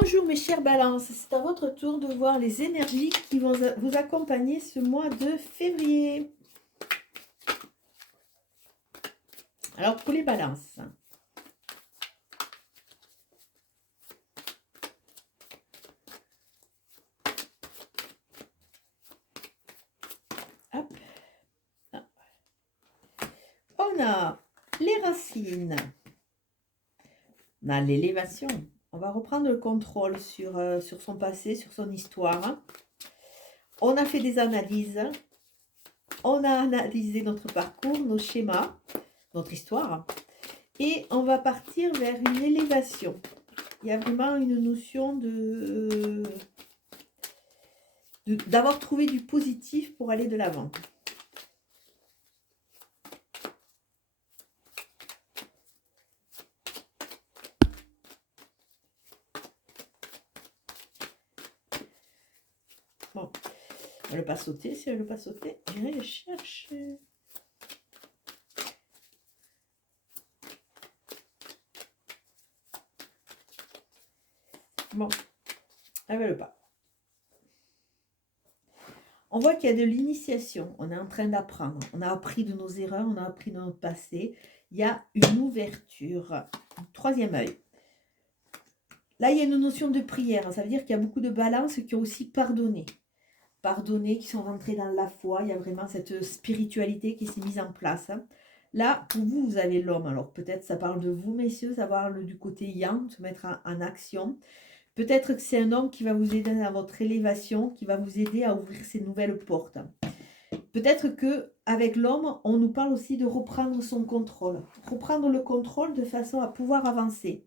Bonjour mes chères balances, c'est à votre tour de voir les énergies qui vont vous accompagner ce mois de février. Alors pour les balances, hop, hop. On a les racines, on a l'élévation, on va reprendre le contrôle sur son passé, sur son histoire. On a fait des analyses, on a analysé notre parcours, nos schémas, notre histoire, et on va partir vers une élévation. Il y a vraiment une notion d'avoir trouvé du positif pour aller de l'avant. Bon, elle ne veut pas sauter. Si elle ne veut pas sauter, j'irai le chercher. Bon, elle ne veut pas. On voit qu'il y a de l'initiation. On est en train d'apprendre. On a appris de nos erreurs, on a appris de notre passé. Il y a une ouverture. Un troisième œil. Là, il y a une notion de prière. Ça veut dire qu'il y a beaucoup de balances qui ont aussi pardonné. Pardonné, qui sont rentrés dans la foi. Il y a vraiment cette spiritualité qui s'est mise en place. Là, pour vous, vous avez l'homme. Alors, peut-être ça parle de vous, messieurs, ça parle du côté yang, se mettre en action. Peut-être que c'est un homme qui va vous aider dans votre élévation, qui va vous aider à ouvrir ces nouvelles portes. Peut-être qu'avec l'homme, on nous parle aussi de reprendre son contrôle. Reprendre le contrôle de façon à pouvoir avancer.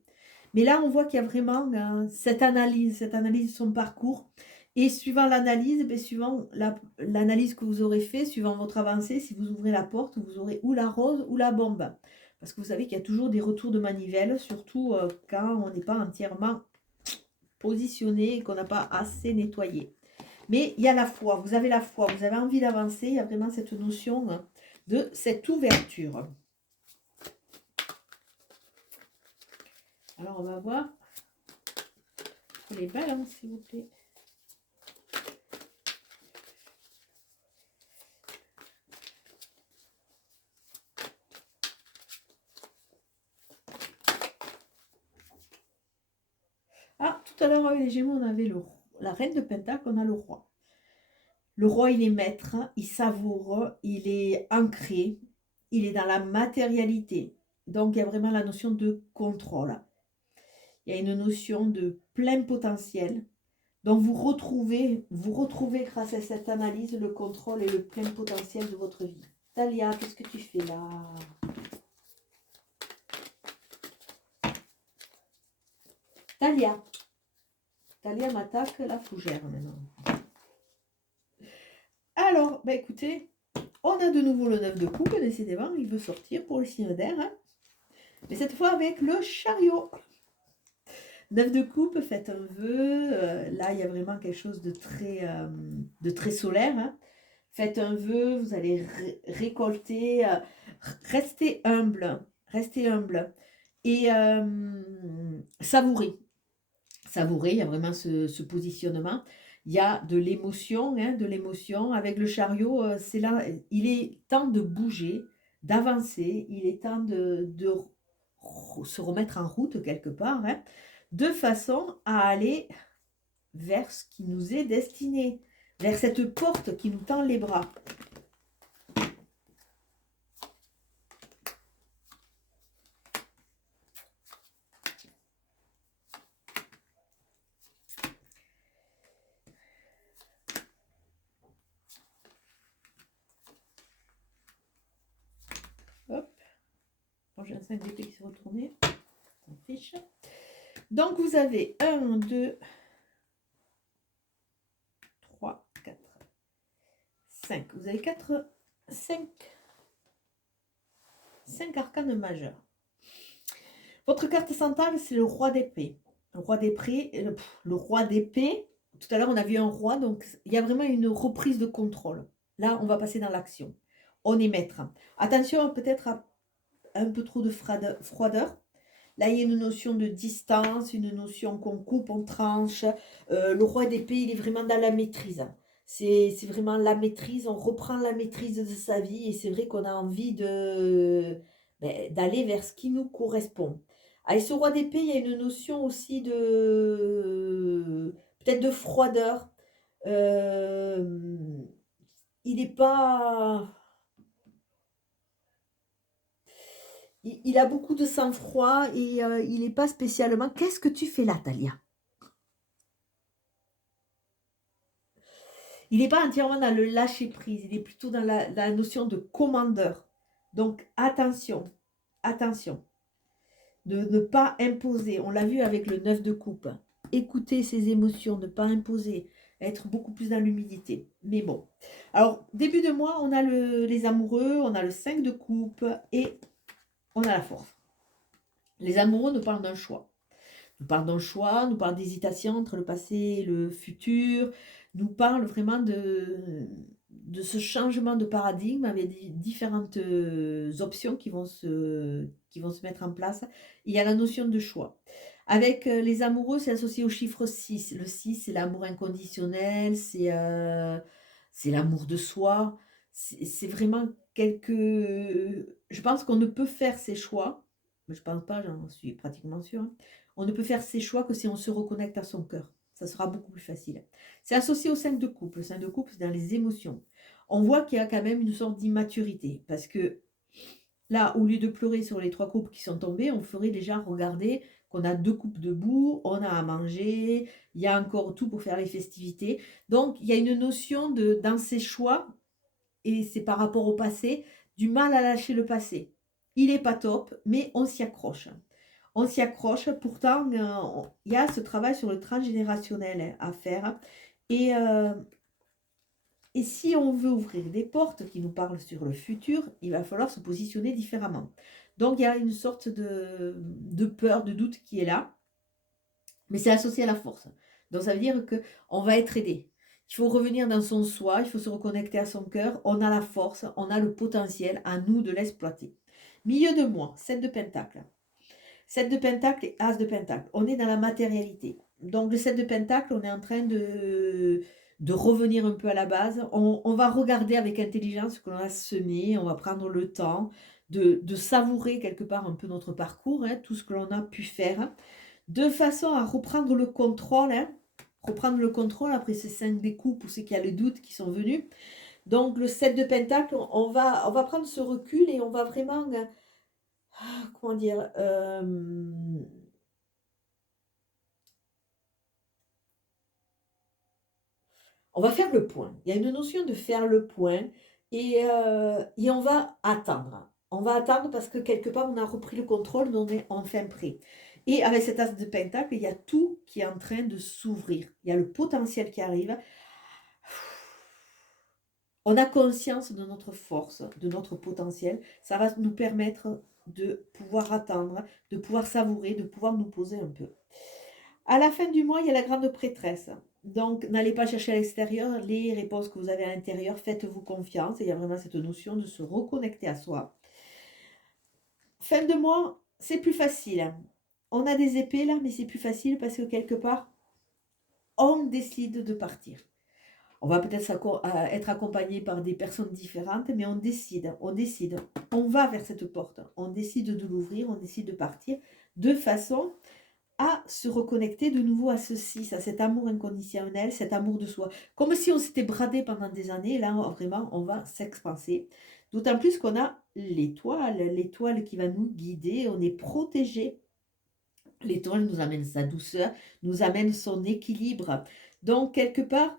Mais là, on voit qu'il y a vraiment cette analyse de son parcours. Et suivant l'analyse, suivant l'analyse que vous aurez fait, suivant votre avancée, si vous ouvrez la porte, vous aurez ou la rose ou la bombe. Parce que vous savez qu'il y a toujours des retours de manivelle, surtout quand on n'est pas entièrement positionné et qu'on n'a pas assez nettoyé. Mais il y a la foi, vous avez la foi, vous avez envie d'avancer, il y a vraiment cette notion de cette ouverture. Alors on va voir les balances, s'il vous plaît. Ah, tout à l'heure avec les Gémeaux, on avait la reine de Pentacle, on a le roi. Le roi, il est maître, il savoure, il est ancré, il est dans la matérialité. Donc, il y a vraiment la notion de contrôle. Il y a une notion de plein potentiel. Donc, vous retrouvez grâce à cette analyse le contrôle et le plein potentiel de votre vie. Talia, qu'est-ce que tu fais là? Talia m'attaque la fougère maintenant. Alors, écoutez, on a de nouveau le 9 de coupe, décidément, il veut sortir pour le signe d'air. Hein. Mais cette fois avec le chariot. 9 de coupe, faites un vœu. Là, il y a vraiment quelque chose de très solaire. Hein. Faites un vœu, vous allez récolter. Restez humble. Restez humble. Et savourez. Savourez, il y a vraiment ce positionnement. Il y a de l'émotion, hein, de l'émotion. Avec le chariot, c'est là, il est temps de bouger, d'avancer. Il est temps de se remettre en route quelque part, hein, de façon à aller vers ce qui nous est destiné, vers cette porte qui nous tend les bras. Hop. Bon, j'ai un 5 d'épée qui s'est retourné. On fiche. Donc, vous avez 1, 2, 3, 4, 5. Vous avez 5 arcanes majeurs. Votre carte centrale, c'est le roi d'épée. Le roi d'épée. Tout à l'heure, on a vu un roi, donc il y a vraiment une reprise de contrôle. Là, on va passer dans l'action. On est maître. Attention peut-être à un peu trop de froideur. Là, il y a une notion de distance, une notion qu'on coupe, on tranche. Le roi d'épée, il est vraiment dans la maîtrise. C'est vraiment la maîtrise, on reprend la maîtrise de sa vie et c'est vrai qu'on a envie d'aller vers ce qui nous correspond. Avec ce roi d'épée, il y a une notion aussi de peut-être de froideur. Euh, il n'est pas... Il a beaucoup de sang-froid et il n'est pas spécialement... Qu'est-ce que tu fais là, Talia? Il n'est pas entièrement dans le lâcher-prise, il est plutôt dans la notion de commandeur. Donc, attention, attention, de ne pas imposer. On l'a vu avec le 9 de coupe. Écouter ses émotions, ne pas imposer, être beaucoup plus dans l'humilité. Mais bon. Alors, début de mois, on a les amoureux, on a le 5 de coupe et on a la force. Les amoureux nous parlent d'un choix. Nous parlent d'un choix, nous parlent d'hésitation entre le passé et le futur, nous parlent vraiment de ce changement de paradigme avec des différentes options qui vont se mettre en place. Il y a la notion de choix. Avec les amoureux, c'est associé au chiffre 6. Le 6, c'est l'amour inconditionnel, c'est l'amour de soi. C'est vraiment quelque... Je pense qu'on ne peut faire ses choix, mais je ne pense pas, j'en suis pratiquement sûre, hein. On ne peut faire ses choix que si on se reconnecte à son cœur. Ça sera beaucoup plus facile. C'est associé au 5 de couple. Le 5 de couple, c'est dans les émotions. On voit qu'il y a quand même une sorte d'immaturité. Parce que là, au lieu de pleurer sur les 3 couples qui sont tombés, on ferait déjà regarder qu'on a 2 coupes debout, on a à manger, il y a encore tout pour faire les festivités. Donc, il y a une notion dans ces choix, et c'est par rapport au passé, du mal à lâcher le passé. Il n'est pas top, mais on s'y accroche. On s'y accroche. Pourtant, il y a ce travail sur le transgénérationnel à faire. Et, euh, et si on veut ouvrir des portes qui nous parlent sur le futur, il va falloir se positionner différemment. Donc, il y a une sorte de peur, de doute qui est là, mais c'est associé à la force. Donc, ça veut dire qu'on va être aidé. Il faut revenir dans son soi, il faut se reconnecter à son cœur. On a la force, on a le potentiel, à nous de l'exploiter. Milieu de mois, 7 de pentacle. 7 de pentacle et as de pentacle. On est dans la matérialité. Donc le 7 de pentacle, on est en train de revenir un peu à la base. On va regarder avec intelligence ce que l'on a semé. On va prendre le temps de savourer quelque part un peu notre parcours, hein, tout ce que l'on a pu faire, de façon à reprendre le contrôle. Hein, reprendre le contrôle après ces 5 découpes ou c'est qu'il y a les doutes qui sont venus. Donc le 7 de pentacle, on va prendre ce recul et on va vraiment... comment dire, on va faire le point. Il y a une notion de faire le point et on va attendre. On va attendre parce que quelque part, on a repris le contrôle, mais on est enfin prêt. Et avec cet as de pentacle, il y a tout qui est en train de s'ouvrir. Il y a le potentiel qui arrive. On a conscience de notre force, de notre potentiel. Ça va nous permettre de pouvoir attendre, de pouvoir savourer, de pouvoir nous poser un peu. À la fin du mois, il y a la grande prêtresse. Donc, n'allez pas chercher à l'extérieur les réponses que vous avez à l'intérieur. Faites-vous confiance. Il y a vraiment cette notion de se reconnecter à soi. Fin de mois, c'est plus facile. On a des épées là, mais c'est plus facile parce que quelque part, on décide de partir. On va peut-être être accompagné par des personnes différentes, mais on décide. On va vers cette porte. On décide de l'ouvrir, on décide de partir de façon à se reconnecter de nouveau à ceci, à cet amour inconditionnel, cet amour de soi. Comme si on s'était bradé pendant des années, là vraiment on va s'expanser. D'autant plus qu'on a l'étoile qui va nous guider, on est protégé. L'étoile nous amène sa douceur, nous amène son équilibre. Donc quelque part,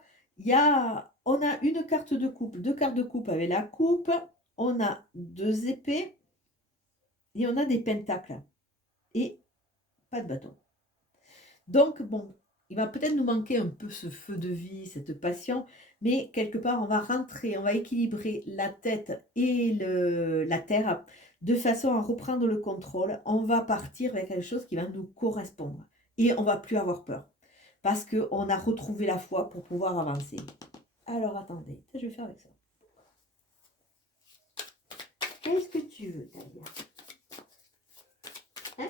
on a une carte de coupe, 2 cartes de coupe avec la coupe, on a 2 épées et on a des pentacles et pas de bâton. Donc, bon, il va peut-être nous manquer un peu ce feu de vie, cette passion, mais quelque part, on va rentrer, on va équilibrer la tête et la terre de façon à reprendre le contrôle. On va partir vers quelque chose qui va nous correspondre et on va plus avoir peur parce qu'on a retrouvé la foi pour pouvoir avancer. Alors, attendez, je vais faire avec ça. Qu'est-ce que tu veux, Talia? Hein?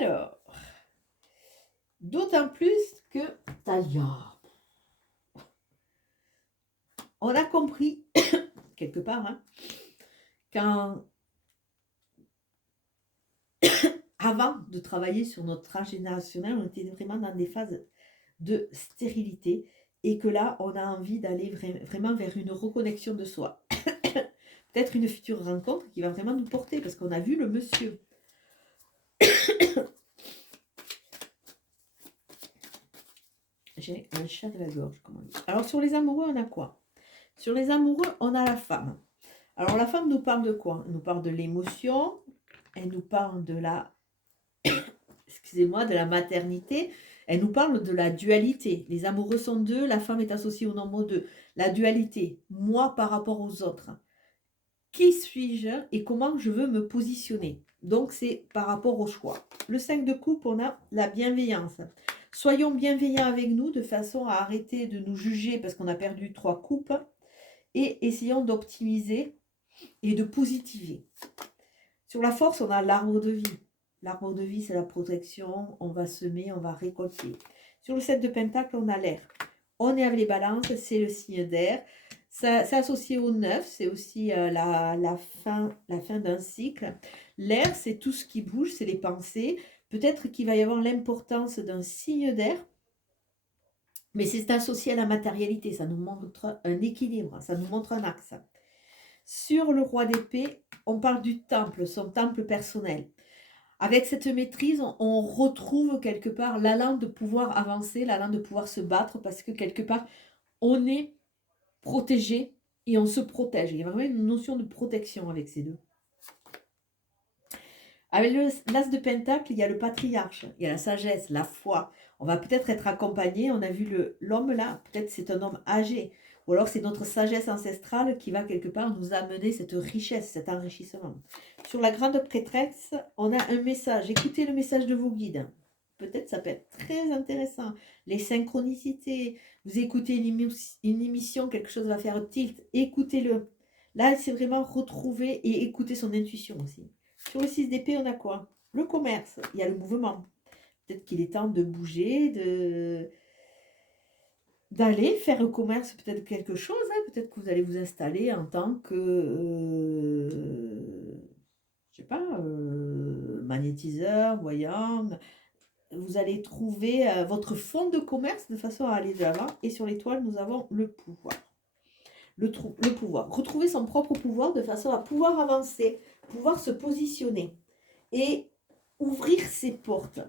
Alors, d'autant plus que Talia, on a compris, quelque part, hein, quand avant de travailler sur notre âge générationnel, on était vraiment dans des phases de stérilité et que là, on a envie d'aller vraiment vers une reconnexion de soi. Peut-être une future rencontre qui va vraiment nous porter parce qu'on a vu le monsieur. J'ai un chat de la gorge, comment dire. Alors, sur les amoureux, on a quoi? Sur les amoureux, on a la femme. Alors, la femme nous parle de quoi? Elle nous parle de l'émotion, elle nous parle de la, excusez-moi, de la maternité, elle nous parle de la dualité. Les amoureux sont deux, la femme est associée au nombre 2. La dualité, moi par rapport aux autres. Qui suis-je et comment je veux me positionner? Donc, c'est par rapport au choix. Le 5 de coupe, on a la bienveillance. Soyons bienveillants avec nous de façon à arrêter de nous juger parce qu'on a perdu 3 coupes et essayons d'optimiser et de positiver. Sur la force, on a l'arbre de vie. L'arbre de vie, c'est la protection. On va semer, on va récolter. Sur le 7 de pentacle, on a l'air. On est avec les balances, c'est le signe d'air. C'est associé au 9, c'est aussi la fin d'un cycle. L'air, c'est tout ce qui bouge, c'est les pensées. Peut-être qu'il va y avoir l'importance d'un signe d'air, mais c'est associé à la matérialité. Ça nous montre un équilibre, ça nous montre un axe. Sur le roi d'épée, on parle du temple, son temple personnel. Avec cette maîtrise, on retrouve quelque part l'allant de pouvoir avancer, l'allant de pouvoir se battre, parce que quelque part, on est protégé et on se protège. Il y a vraiment une notion de protection avec ces deux. Avec l'as de pentacle, il y a le patriarche, il y a la sagesse, la foi. On va peut-être être accompagné, on a vu l'homme là, peut-être c'est un homme âgé, ou alors c'est notre sagesse ancestrale qui va quelque part nous amener cette richesse, cet enrichissement. Sur la grande prêtresse, on a un message. Écoutez le message de vos guides. Peut-être ça peut être très intéressant. Les synchronicités, vous écoutez une émission, quelque chose va faire tilt, écoutez-le. Là, c'est vraiment retrouver et écouter son intuition aussi. Sur le 6 d'épée, on a quoi? Le commerce, il y a le mouvement. Peut-être qu'il est temps de bouger, d'aller faire le commerce, peut-être quelque chose. Hein. Peut-être que vous allez vous installer en tant que, je sais pas, magnétiseur, voyant. Vous allez trouver votre fond de commerce de façon à aller de l'avant. Et sur l'étoile, nous avons le pouvoir. Le pouvoir. Retrouver son propre pouvoir de façon à pouvoir avancer, pouvoir se positionner et ouvrir ses portes.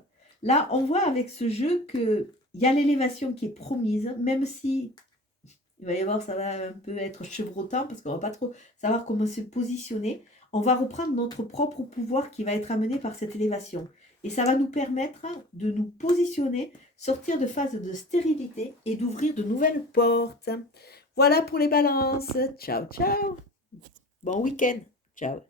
Là, on voit avec ce jeu qu'il y a l'élévation qui est promise, même si il va y avoir, ça va un peu être chevrotant parce qu'on ne va pas trop savoir comment se positionner. On va reprendre notre propre pouvoir qui va être amené par cette élévation. Et ça va nous permettre de nous positionner, sortir de phase de stérilité et d'ouvrir de nouvelles portes. Voilà pour les balances. Ciao, ciao. Bon week-end. Ciao.